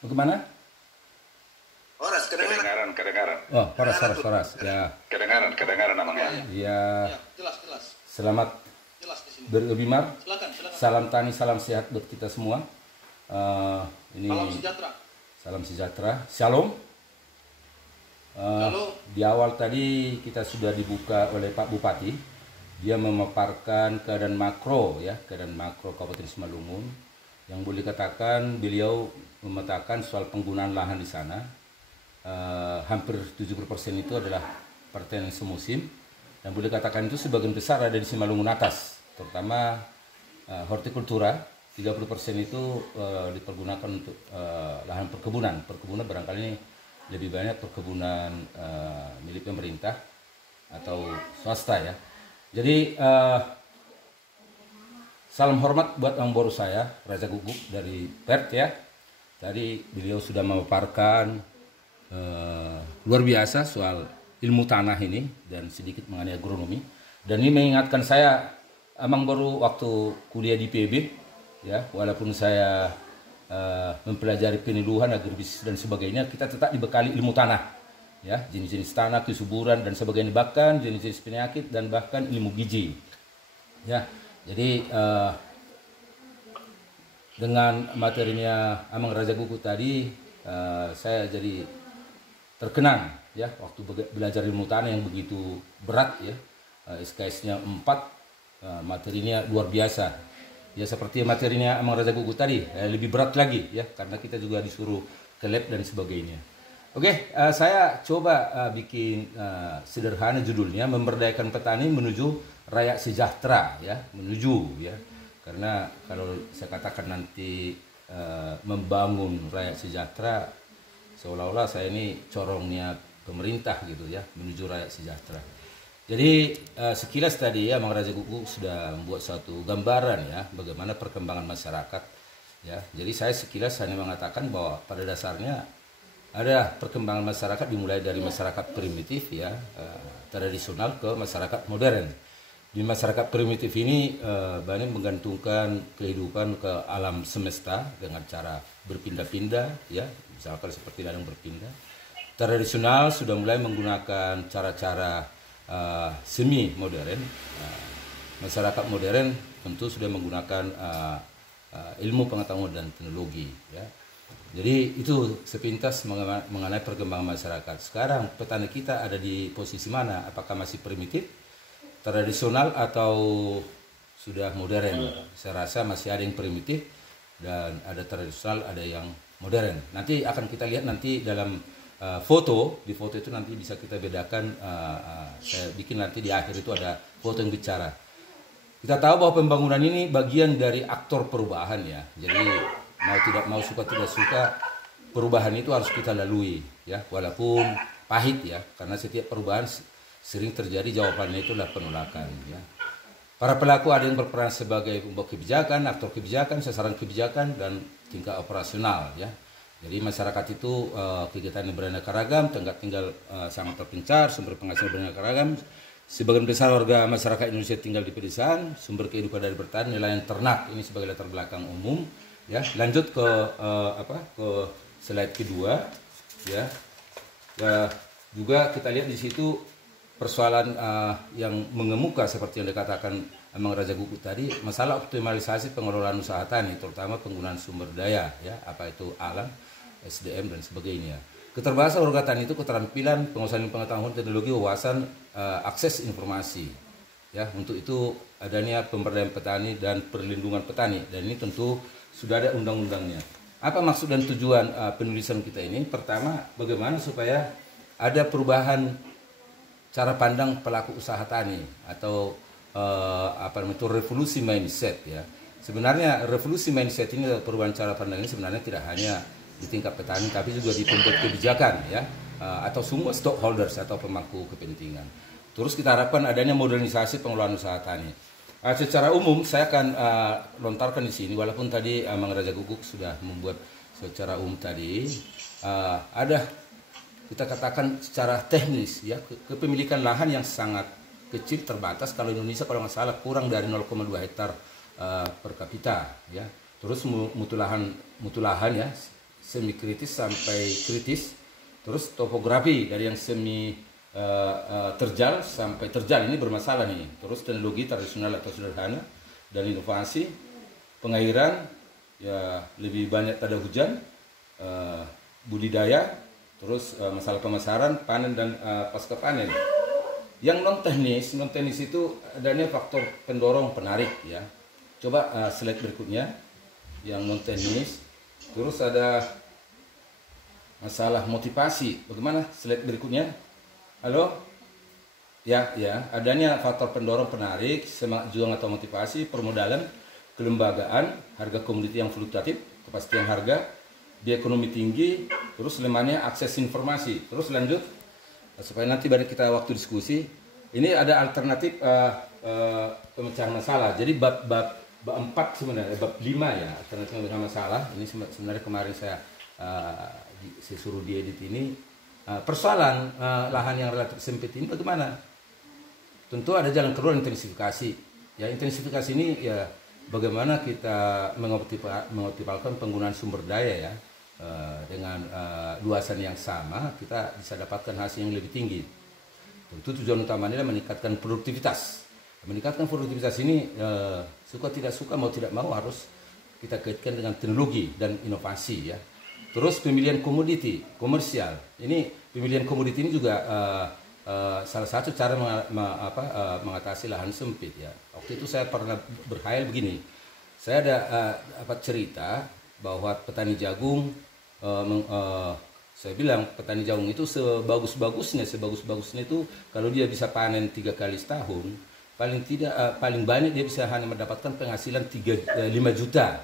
Bagaimana? Horas, kedengaran. Kedengaran. Oh, horas. Ya, Kedengaran namanya. ya. Ya, jelas. Selamat Jelas di sini. berwimar. Silakan. Salam tani, salam sehat buat kita semua. Ini Salam sejahtera. salam sejahtera. Shalom. Shalom. Di awal tadi kita sudah dibuka oleh Pak Bupati. Dia memaparkan keadaan makro Kabupaten Simalungun. Yang boleh katakan beliau memetakan soal penggunaan lahan di sana. Hampir 70% itu adalah pertanian semusim, dan boleh katakan itu sebagian besar ada di Simalungun atas, terutama hortikultura. 30% itu dipergunakan untuk lahan perkebunan barangkali lebih banyak perkebunan milik pemerintah atau swasta ya. Jadi salam hormat buat Ang Boru saya, Raja Guguk dari Perth ya. Tadi beliau sudah memaparkan luar biasa soal ilmu tanah ini dan sedikit mengenai agronomi. Dan ini mengingatkan saya, emang baru waktu kuliah di PB ya, walaupun saya mempelajari peniluhan, agribisnis dan sebagainya, kita tetap dibekali ilmu tanah ya, jenis-jenis tanah, kesuburan dan sebagainya, bahkan jenis-jenis penyakit dan bahkan ilmu gizi ya. Jadi dengan materinya Amang Raja Guguk tadi, saya jadi terkenang ya waktu belajar ilmu tanah yang begitu berat ya, SKS-nya 4, materinya luar biasa ya, seperti materinya Amang Raja Guguk tadi, lebih berat lagi ya karena kita juga disuruh ke lab dan sebagainya. Oke, saya coba bikin sederhana judulnya, memberdayakan petani menuju rakyat sejahtera ya, karena kalau saya katakan nanti membangun rakyat sejahtera, seolah-olah saya ini corongnya pemerintah gitu ya, menuju rakyat sejahtera. Jadi sekilas tadi ya, Mang Raja Guguk sudah membuat suatu gambaran ya bagaimana perkembangan masyarakat ya. Jadi saya sekilas hanya mengatakan bahwa pada dasarnya ada perkembangan masyarakat dimulai dari masyarakat primitif ya, tradisional ke masyarakat modern. Di masyarakat primitif ini banyak menggantungkan kehidupan ke alam semesta dengan cara berpindah-pindah ya, misalkan seperti ladang berpindah. Tradisional sudah mulai menggunakan cara-cara semi modern. Masyarakat modern tentu sudah menggunakan ilmu pengetahuan dan teknologi ya. Jadi itu sepintas mengenai perkembangan masyarakat. Sekarang petani kita ada di posisi mana? Apakah masih primitif, tradisional, atau sudah modern? Saya rasa masih ada yang primitif dan ada tradisional, ada yang modern. Nanti akan kita lihat nanti dalam foto. Di foto itu nanti bisa kita bedakan. Saya bikin nanti di akhir itu ada foto yang bicara. Kita tahu bahwa pembangunan ini bagian dari aktor perubahan ya. Jadi mau tidak mau, suka tidak suka, perubahan itu harus kita lalui ya, walaupun pahit ya, karena setiap perubahan sering terjadi jawabannya itulah penolakan ya. Para pelaku ada yang berperan sebagai pembuat kebijakan, aktor kebijakan, sasaran kebijakan, dan tingkat operasional ya. Jadi masyarakat itu kegiatannya beraneka ragam, tempat tinggal sangat terpencar, sumber penghasilan beraneka ragam. Sebagian besar warga masyarakat Indonesia tinggal di pedesaan, sumber kehidupan dari bertani, nelayan, ternak, ini sebagai latar belakang umum ya. Lanjut ke ke slide kedua ya. Juga kita lihat di situ persoalan yang mengemuka seperti yang dikatakan Amang Raja Guguk tadi, masalah optimalisasi pengelolaan usaha tani, terutama penggunaan sumber daya ya, apa itu alam, SDM dan sebagainya. Keterbatasan warga tani itu keterampilan, penguasaan pengetahuan, teknologi, wawasan, akses informasi ya. Untuk itu adanya pemberdayaan petani dan perlindungan petani, dan ini tentu sudah ada undang-undangnya. Apa maksud dan tujuan penulisan kita ini? Pertama, bagaimana supaya ada perubahan cara pandang pelaku usaha tani atau itu revolusi mindset ya. Sebenarnya revolusi mindset ini, perubahan cara pandang ini sebenarnya tidak hanya di tingkat petani, tapi juga di pembuat kebijakan ya, atau semua stakeholders atau pemangku kepentingan. Terus kita harapkan adanya modernisasi pengelolaan usaha tani. Secara umum saya akan lontarkan di sini, walaupun tadi Mang Raja Guguk sudah membuat secara umum tadi, ada kita katakan secara teknis ya, kepemilikan lahan yang sangat kecil, terbatas. Kalau Indonesia kalau nggak salah kurang dari 0,2 hektar per kapita ya. Terus mutu lahan ya semi kritis sampai kritis, terus topografi dari yang semi terjal sampai terjal ini bermasalah nih, terus teknologi tradisional atau sederhana dan inovasi, pengairan ya lebih banyak tada hujan, budidaya, terus masalah pemasaran, panen dan pasca panen. Yang non teknis itu adanya faktor pendorong penarik ya. Coba slide berikutnya yang non teknis. Terus ada masalah motivasi. Bagaimana slide berikutnya? Halo? Ya, adanya faktor pendorong penarik, semangat juang atau motivasi, permodalan, kelembagaan, harga komoditi yang fluktuatif, kepastian harga, biaya ekonomi tinggi, terus lemahnya akses informasi. Terus lanjut supaya nanti pada kita waktu diskusi. Ini ada alternatif pemecahan masalah. Jadi bab 4 sebenarnya, bab 5 ya, alternatif pemecahan masalah. Ini sebenarnya kemarin saya suruh diedit ini. Persoalan lahan yang relatif sempit ini bagaimana? Tentu ada jalan keluar intensifikasi. Ya, intensifikasi ini ya bagaimana kita mengoptimalkan penggunaan sumber daya ya. Dengan luasan yang sama kita bisa dapatkan hasil yang lebih tinggi. Tentu tujuan utamanya adalah meningkatkan produktivitas. Meningkatkan produktivitas ini suka tidak suka mau tidak mau harus kita kaitkan dengan teknologi dan inovasi ya. Terus pemilihan komoditi komersial. Ini pemilihan komoditi ini juga salah satu cara mengatasi lahan sempit ya. Waktu itu saya pernah berkhayal begini. Saya ada dapat cerita bahwa petani jagung saya bilang petani jagung itu sebagus-bagusnya itu kalau dia bisa panen 3 kali setahun paling banyak dia bisa hanya mendapatkan penghasilan 5 juta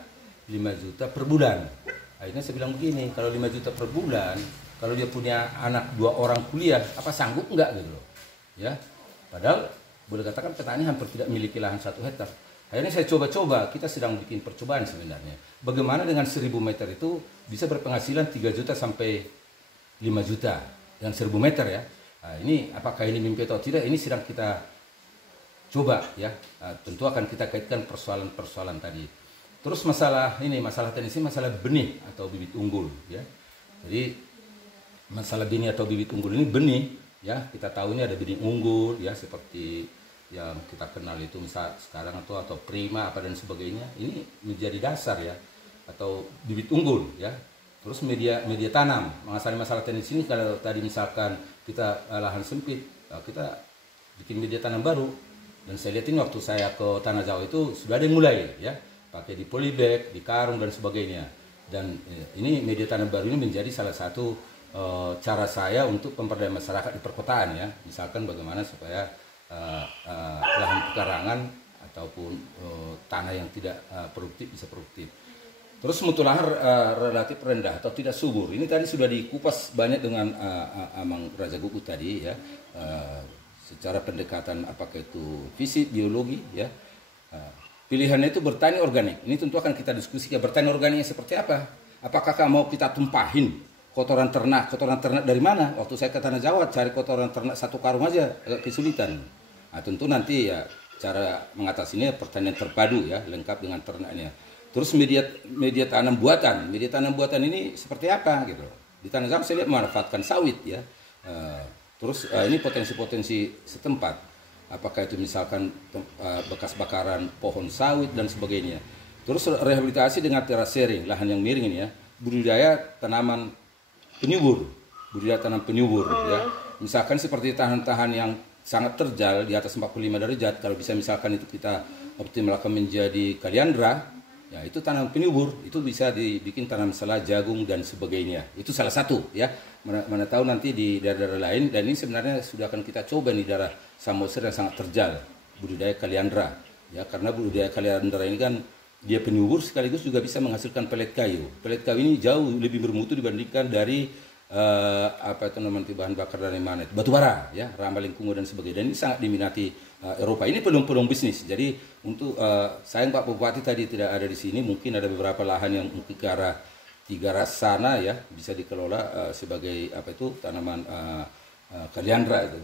per bulan. Akhirnya saya bilang begini, kalau 5 juta per bulan, kalau dia punya anak 2 orang kuliah, apa sanggup enggak gitu loh ya. Padahal boleh katakan petani hampir tidak memiliki lahan 1 hektar. Akhirnya saya coba-coba, kita sedang bikin percobaan sebenarnya. Bagaimana dengan 1000 meter itu bisa berpenghasilan 3 juta sampai 5 juta dengan 1000 meter ya. Nah, ini apakah ini mimpi atau tidak, ini sedang kita coba ya. Nah, tentu akan kita kaitkan persoalan-persoalan tadi. Terus masalah teknis ini masalah benih atau bibit unggul ya. Jadi masalah benih atau bibit unggul ini benih ya, kita tahu ini ada benih unggul ya seperti yang kita kenal itu misal sekarang atau prima apa dan sebagainya, ini menjadi dasar ya atau bibit unggul ya. Terus media tanam, masalah teknis ini kalau tadi misalkan kita lahan sempit, kita bikin media tanam baru. Dan saya lihat ini waktu saya ke Tanah Jawa itu sudah ada yang mulai ya, pakai di polybag, di karung dan sebagainya. Dan ini media tanam baru ini menjadi salah satu cara saya untuk pemberdayaan masyarakat di perkotaan ya. Misalkan bagaimana supaya lahan pekarangan ataupun tanah yang tidak produktif bisa produktif. Terus mutu lahan relatif rendah atau tidak subur. Ini tadi sudah dikupas banyak dengan Amang Raja Gugu tadi ya. Secara pendekatan apakah itu fisik, biologi ya. Pilihannya itu bertani organik. Ini tentu akan kita diskusikan bertani organiknya seperti apa. Apakah mau kita tumpahin kotoran ternak dari mana? Waktu saya ke Tanah Jawa cari kotoran ternak 1 karung aja agak kesulitan. Nah, tentu nanti ya cara mengatasinya pertanian terpadu ya, lengkap dengan ternaknya. Terus media tanam buatan. Media tanam buatan ini seperti apa gitu. Di Tanah Jawa saya lihat memanfaatkan sawit ya. Terus ini potensi-potensi setempat. Apakah itu misalkan bekas bakaran pohon sawit dan sebagainya. Terus rehabilitasi dengan terasering, lahan yang miring ini ya. Budidaya tanaman penyubur, budidaya tanam penyubur ya. Misalkan seperti tahan-tahan yang sangat terjal di atas 45 derajat, kalau bisa misalkan itu kita optimalkan menjadi kaliandra, ya itu tanam penyubur, itu bisa dibikin tanam sela, jagung dan sebagainya. Itu salah satu ya. Mana tahu nanti di daerah-daerah lain, dan ini sebenarnya sudah akan kita coba di daerah Samosir yang sangat terjal, budidaya kaliandra ya, karena budidaya kaliandra ini kan dia penyubur sekaligus juga bisa menghasilkan pelet kayu. Pelet kayu ini jauh lebih bermutu dibandingkan dari bahan bakar dari mana itu, batu bara ya, ramah lingkungan dan sebagainya. Dan ini sangat diminati Eropa. Ini peluang bisnis. Jadi untuk sayang Pak Bupati tadi tidak ada di sini, mungkin ada beberapa lahan yang mungkin ke arah Tiga Ras sana ya bisa dikelola sebagai tanaman kaliandra itu.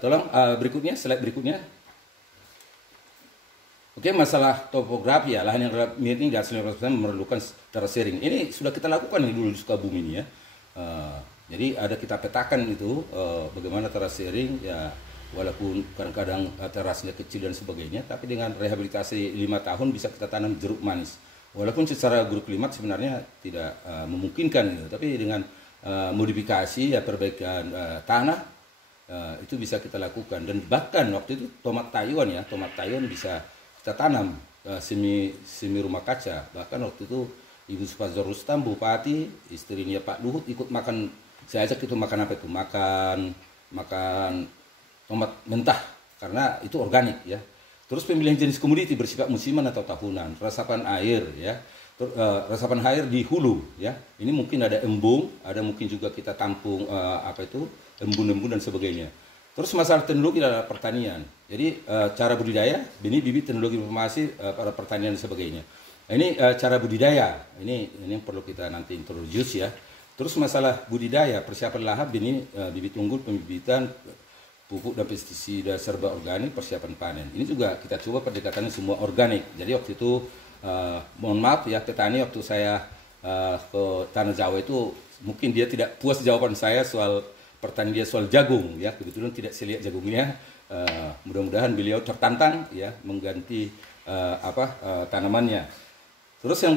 Tolong berikutnya, slide berikutnya. Oke, masalah topografi ya, lahan yang miring di atas 15% memerlukan terasering. Ini sudah kita lakukan nih dulu di Sukabumi ini ya. Jadi ada kita petakan itu bagaimana terasering ya, walaupun kadang-kadang terasnya kecil dan sebagainya, tapi dengan rehabilitasi 5 tahun bisa kita tanam jeruk manis. Walaupun secara agroklimat sebenarnya tidak memungkinkan gitu, tapi dengan modifikasi ya, perbaikan tanah itu bisa kita lakukan. Dan bahkan waktu itu tomat Taiwan bisa kita tanam semi rumah kaca. Bahkan waktu itu Ibu Supazor Rustam, Bupati, istrinya Pak Luhut ikut makan. Saya ajak itu makan apa itu? Makan tomat mentah karena itu organik ya. Terus pemilihan jenis komoditi bersifat musiman atau tahunan, resapan air ya. Resapan air di hulu ya. Ini mungkin ada embung, ada mungkin juga kita tampung embun-embun dan sebagainya. Terus masalah teknologi adalah pertanian. Jadi cara budidaya, benih bibit, teknologi informasi pada pertanian dan sebagainya. Nah, ini cara budidaya. Ini yang perlu kita nanti introduce ya. Terus masalah budidaya, persiapan lahan, benih bibit unggul, pembibitan, pupuk dan pestisida serba organik, persiapan panen. Ini juga kita coba pendekatannya semua organik. Jadi waktu itu mohon maaf ya, petani waktu saya ke Tanah Jawa itu mungkin dia tidak puas jawaban saya soal pertanian dia soal jagung ya. Kebetulan tidak saya lihat jagungnya. Mudah-mudahan beliau tertantang ya mengganti tanamannya. Terus yang